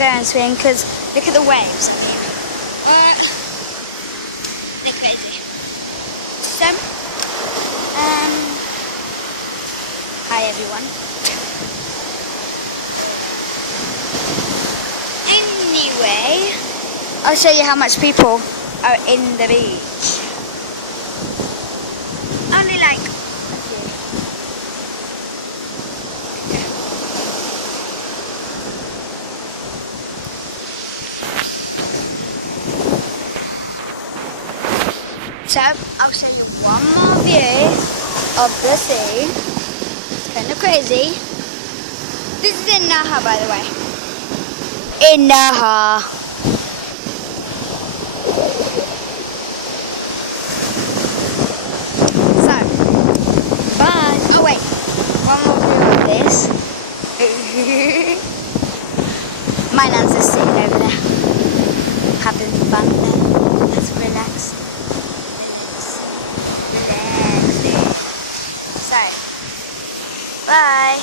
Ferris wheel because look at the waves up here. They're crazy. So, hi everyone. Anyway, I'll show you how much people are in the beach. Only like a few. So, I'll show you one more view of the sea. It's kind of crazy. This is in Naha, by the way. In Naha. So, bye. Oh wait, one more view of this. My nan's just sitting over there, having fun there. Let's relax. So, bye.